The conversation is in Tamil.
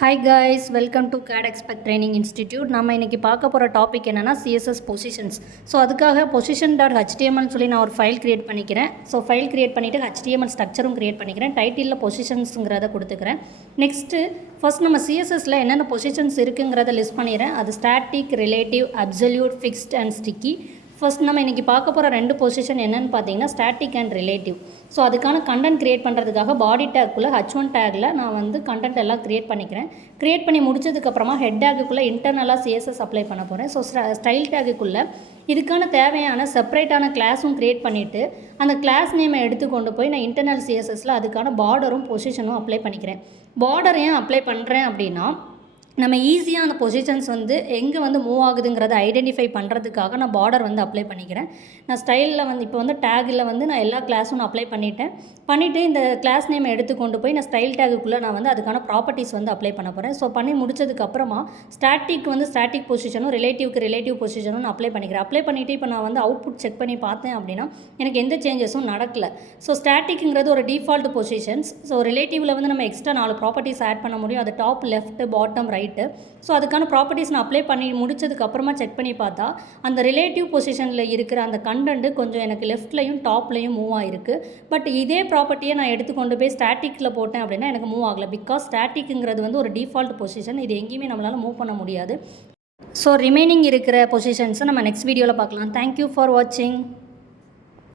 Hi guys, welcome to CAD Expert Training Institute. நம்ம இன்னைக்கு பார்க்க போகிற டாபிக் என்னென்னா CSS பொசிஷன்ஸ். ஸோ அதுக்காக position.html சொல்லி நான் ஒரு ஃபைல் க்ரியேட் பண்ணிக்கிறேன். ஸோ ஃபைல் க்ரியேட் பண்ணிவிட்டு HTML ஸ்ட்ரக்சரும் க்ரியேட் பண்ணிக்கிறேன். டைட்டிலில் பொசிஷன்ஸுங்கிறத கொடுத்துக்கிறேன். நெக்ஸ்ட்டு ஃபஸ்ட் நம்ம CSSல என்னென்ன பொசிஷன்ஸ் இருக்குங்கிறத லிஸ்ட் பண்ணிடுறேன். அது static, relative, absolute, fixed and sticky. First நம்ம இன்றைக்கி பார்க்க போகிற ரெண்டு பொசிஷன் என்னென்னு பார்த்தீங்கன்னா ஸ்டாட்டிக் அண்ட் ரிலேட்டிவ். ஸோ அதுக்கான கண்டென்ட் க்ரியேட் பண்ணுறதுக்காக பாடி டேக்குள்ளே H1 டேக்கில் நான் வந்து கண்டென்ட் எல்லாம் க்ரியேட் பண்ணிக்கிறேன். க்ரியேட் பண்ணி முடிச்சதுக்கப்புறமா ஹெட் டேக்குள்ளே இன்டர்னலாக CSS அப்ளை பண்ண போகிறேன். ஸோ ஸ்டைல் டேக்குள்ளே இதுக்கான தேவையான செப்பரேட்டான கிளாஸும் க்ரியேட் பண்ணிவிட்டு அந்த கிளாஸ் நேமை எடுத்து கொண்டு போய் நான் இன்டர்னல் CSSல அதுக்கான பார்டரும் பொசிஷனும் அப்ளை பண்ணிக்கிறேன். பார்டர் ஏன் அப்ளை பண்ணுறேன் அப்படின்னா நம்ம ஈஸியாக அந்த பொசிஷன்ஸ் வந்து எங்கே வந்து மூவ் ஆகுதுங்கிறத ஐடென்டிஃபை பண்ணுறதுக்காக நான் பார்டர் வந்து அப்ளை பண்ணிக்கிறேன். நான் ஸ்டைலில் வந்து இப்போ வந்து டேகில் வந்து நான் எல்லா கிளாஸும் நான் அப்ளை பண்ணிவிட்டு இந்த கிளாஸ் நேமை எடுத்து கொண்டு போய் நான் ஸ்டைல் டேகுக்குள்ளே நான் வந்து அதுக்கான ப்ராப்பர்ட்டிஸ் வந்து அப்ளை பண்ண போகிறேன். ஸோ பண்ணி முடிச்சதுக்கப்புறமா ஸ்டாட்டிக் வந்து ஸ்டாட்டிக் பொசிஷனும் ரிலேட்டிவ் பொசிஷனும் நான் அப்ளை பண்ணிக்கிறேன். அப்ளை பண்ணிவிட்டு இப்போ நான் வந்து அவுட்புட் செக் பண்ணி பார்த்தேன் அப்படின்னா எனக்கு எந்த சேஞ்சஸும் நடக்கலை. ஸோ ஸ்டாட்டிக்ங்கிறது ஒரு டிஃபால்ட் பொசிஷன்ஸ். ஸோ ரிலேட்டிவில் வந்து நம்ம எக்ஸ்ட்ரா 4 ப்ராப்பர்ட்டிஸ் ஆட் பண்ண முடியும். அது top, left, bottom, right. So அதுக்கான ப்ராப்பர்ட்டிஸ் நான் அப்ளை பண்ணி முடிச்சதுக்கப்புறமா செக் பண்ணி பார்த்தா அந்த ரிலேட்டிவ் பொசிஷனில் இருக்கிற அந்த கண்டென்ட்டு கொஞ்சம் எனக்கு லெஃப்ட்லையும் டாப்லையும் மூவ் ஆகிருக்கு. பட் இதே ப்ராப்பர்ட்டியை நான் எடுத்துக்கொண்டு போய் ஸ்டாட்டிக்கில் போட்டேன் அப்படின்னா எனக்கு மூவ் ஆகலை. பிகாஸ் ஸ்டாட்டிக்ங்கிறது வந்து ஒரு டிஃபால்ட் பொசிஷன். இது எங்கேயுமே நம்மளால் மூவ் பண்ண முடியாது. ஸோ ரிமைனிங் இருக்கிற பொசிஷன்ஸை நம்ம நெக்ஸ்ட் வீடியோவில் பார்க்கலாம். தேங்க்யூ ஃபார் வாட்சிங்.